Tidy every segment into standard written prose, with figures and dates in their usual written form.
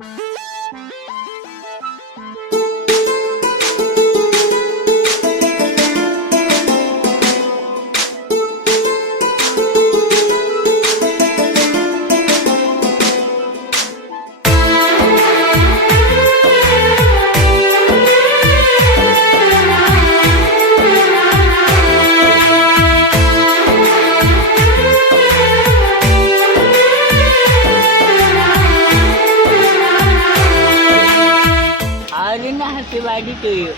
Happy birthday to you.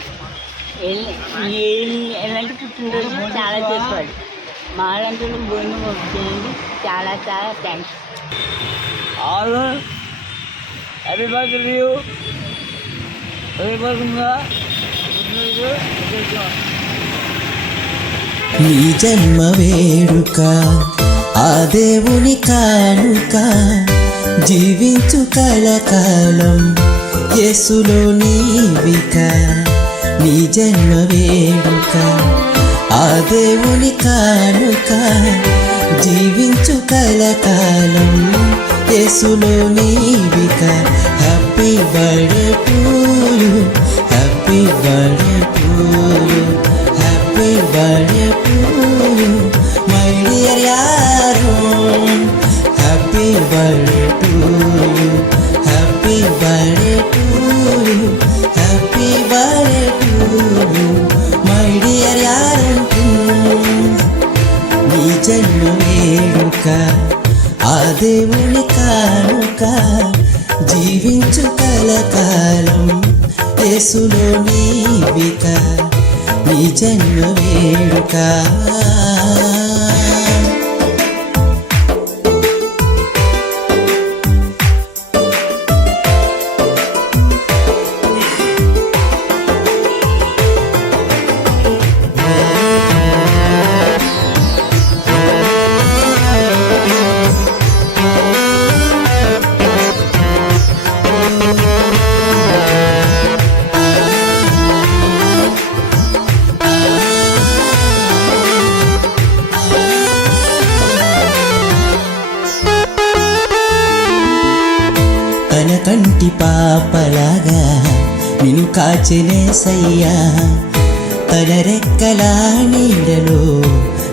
ఎలాంటి పుట్టినరోజు చాలా చేసుకోవాలి. మాలాంటి భూమి చేయండి. చాలా చాలా thanks. All happy birthday to you. నీ జన్మ వేడుక ఆ దేవుని కానుక, జీవించు కలకాలం యేసులో నీవిక. నీ జన్మ వేడుక ఆ దేవుని కానుక, జీవించు కలకాలం యేసులో నీవిక. Happy birthday to you, happy birthday to you, happy birthday to you my dear Yaron. Happy birthday to you, happy birthday to you, happy birthday to you my dear Yaron. నీ జన్మ వేడుక ఆ దేవుని కానుక, జీవించు కలకాలం యేసులో నీవిక. నీ జన్మ వేడుక. తన కంటి పాపలాగా నిన్ను కాచెనేసయ్యా, తన రెక్కల నీడలో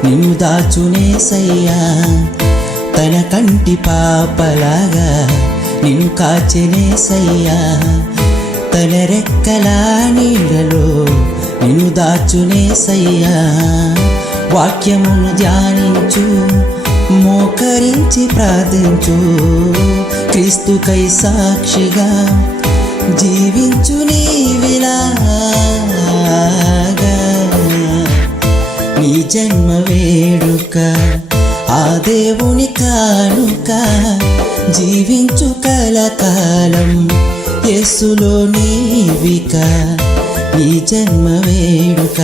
నిన్ను దాచునేసయ్యా. తన కంటి పాపలాగా నిన్ను కాచెనేసయ్యా, తన రెక్కల నీడలో నిన్ను దాచునేసయ్యా. వాక్యమును ధ్యానించు, మోకరించి ప్రార్థించు, క్రీస్తుకై సాక్షిగా జీవించు నీవిలాగా. నీ జన్మ వేడుక ఆ దేవుని కానుక, జీవించు కలకాలం యేసులో నీవిక. నీ జన్మ వేడుక.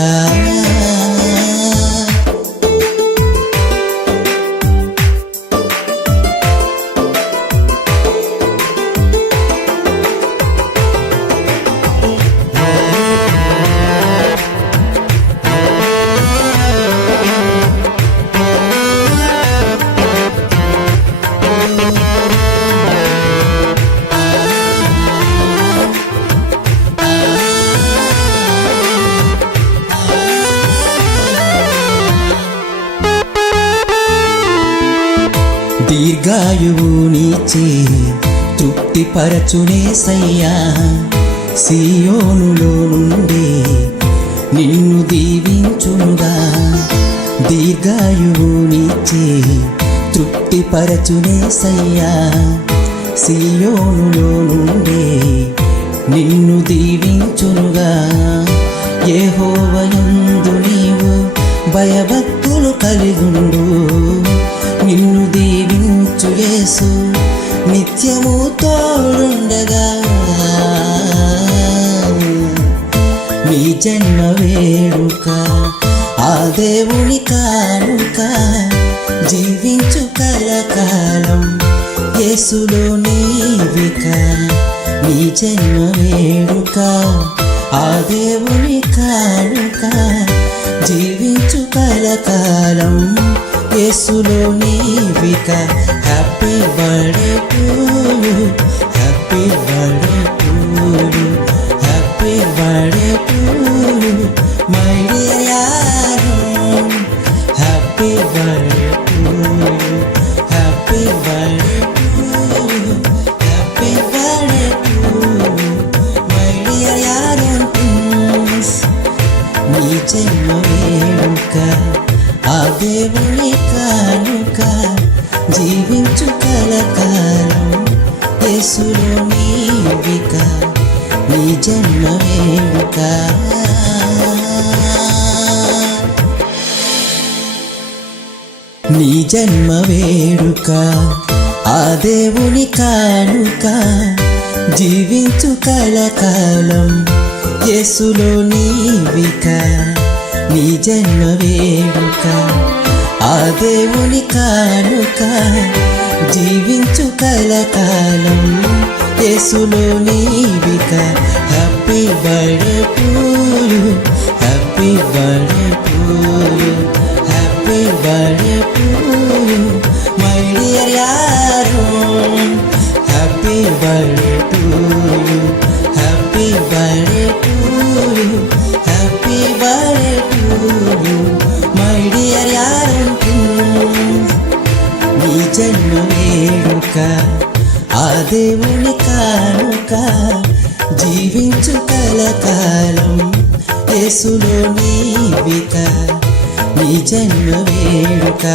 దీర్ఘాయువు నీచే తృప్తిపరచునేసయ్యా, సియోనులో నుండి నిన్ను దీవించునుగా. దీర్ఘాయువు నీచే తృప్తిపరచునేసయ్యా, సియోనులో నుండి నిన్ను దీవించునుగా. యెహోవాయందు నీవు భయభక్తులు కలిగుండు, నిన్ను దీవించు యేసు నిత్యము తోడుండగా. నీ జన్మ వేడుక ఆ దేవుని కానుక, జీవించు కలకాలం యేసులో నీవిక. నీ జన్మ వేడుక ఆ దేవుని కానుక, జీవించు కలకాలం యేసులో నీవిక. Happy birthday to you, happy happy birthday to you happy birthday to you my dear Yaron happy birthday to you happy birthday to you happy birthday to you my dear Yaron prince నీ జన్మ వేడుక ఆ దేవుని కానుక జీవించు కలకాలం యేసులో నీవిక నీ జన్మ వేడుక నీ జన్మ వేడుక ఆ దేవుని కానుక జీవించు కలకాలం యేసులో నీవిక నీ జన్మ వేడుక ఆ దేవుని కానుక జీవించు కలకాలం యేసులో నీవిక happy birthday to you happy birthday to you happy birthday to you my dear Yaron happy birthday to you happy birthday to you happy birthday to you my dear Yaron నీ జన్మ వేడుక ఆ దేవుని కానుక జీవించు కలకాలం యేసులో నీవిక నీ జన్మ వేడుక